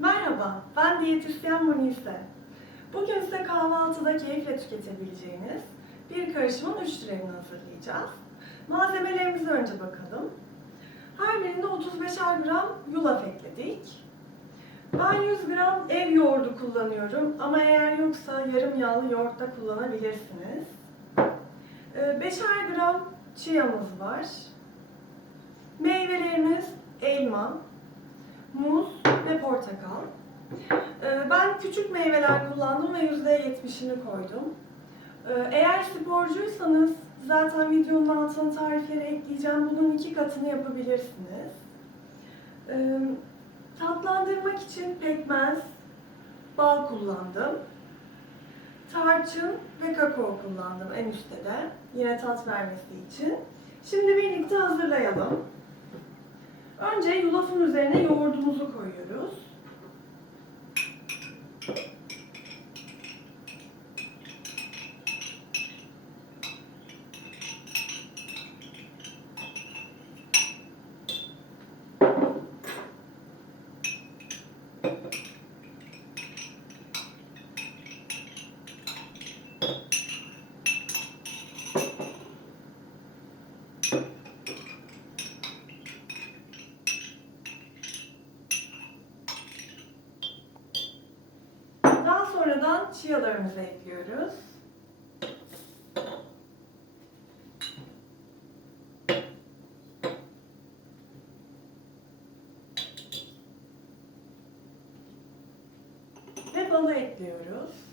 Merhaba, ben diyetisyen Munise. Bugün size kahvaltıda keyifle tüketebileceğiniz bir karışımın üç türevini hazırlayacağız. Malzemelerimize önce bakalım. Her birinde 35'er gram yulaf ekledik. Ben 100 gram ev yoğurdu kullanıyorum ama eğer yoksa yarım yağlı yoğurt da kullanabilirsiniz. Ee, 5'er gram çiyamız var. Meyvelerimiz elma, muz ve portakal. Ee, Ben küçük meyveler kullandım ve %70'ini koydum. Ee, Eğer sporcuysanız zaten videonun altına tarifleri ekleyeceğim. Bunun iki katını yapabilirsiniz. Ee, Tatlandırmak için pekmez, bal kullandım. Tarçın ve kakao kullandım en üstte de. Yine tat vermesi için. Şimdi birlikte hazırlayalım. Önce yulafın üzerine yoğurdumuzu koyuyoruz. Daha chialarımızı ekliyoruz. Ve balı ekliyoruz.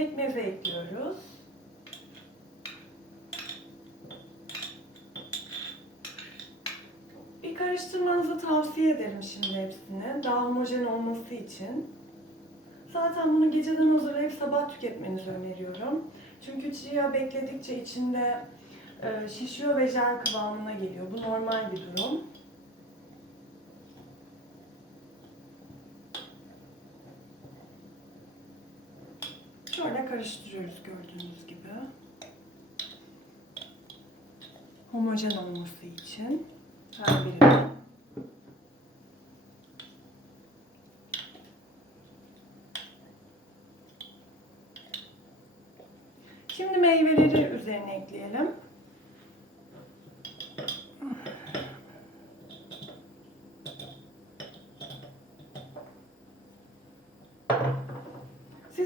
Pekmezi ekliyoruz. Bir karıştırmanızı tavsiye ederim şimdi hepsini. Daha homojen olması için. Zaten bunu geceden hazırlayıp sabah tüketmenizi öneriyorum. Çünkü chia bekledikçe içinde e, şişiyor ve jel kıvamına geliyor. Bu normal bir durum. Şöyle karıştırıyoruz gördüğünüz gibi. Homojen olması için her birini. Şimdi meyveleri üzerine ekleyelim.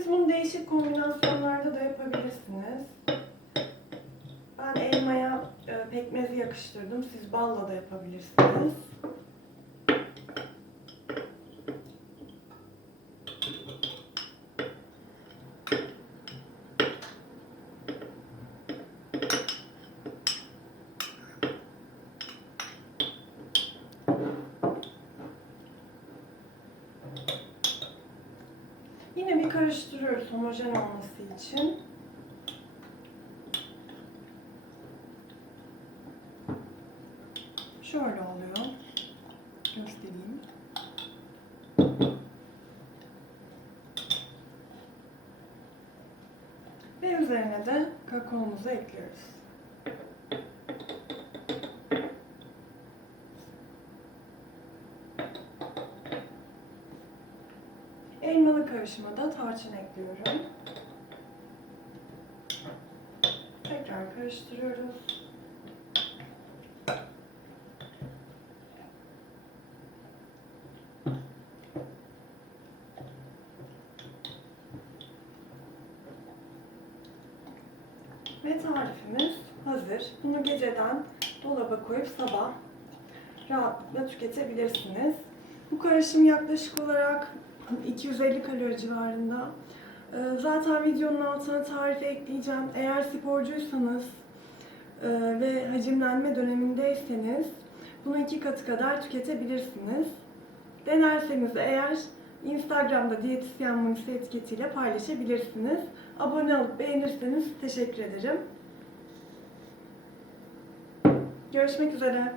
Siz bunu değişik kombinasyonlarda da yapabilirsiniz. Ben elmaya e, pekmezi yakıştırdım. Siz balla da yapabilirsiniz. Yine bir karıştırıyoruz homojen olması için. Şöyle oluyor. Göstereyim. Ve üzerine de kakaomuzu ekliyoruz. Elmalı karışıma da tarçın ekliyorum. Tekrar karıştırıyoruz. Ve tarifimiz hazır. Bunu geceden dolaba koyup sabah rahatlıkla tüketebilirsiniz. Bu karışım yaklaşık olarak 250 kalori civarında. Ee, Zaten videonun altına tarifi ekleyeceğim. Eğer sporcuysanız e, ve hacimlenme dönemindeyseniz bunu iki katı kadar tüketebilirsiniz. Denerseniz eğer Instagram'da diyetisyen Munisi etiketiyle paylaşabilirsiniz. Abone olup beğenirseniz teşekkür ederim. Görüşmek üzere.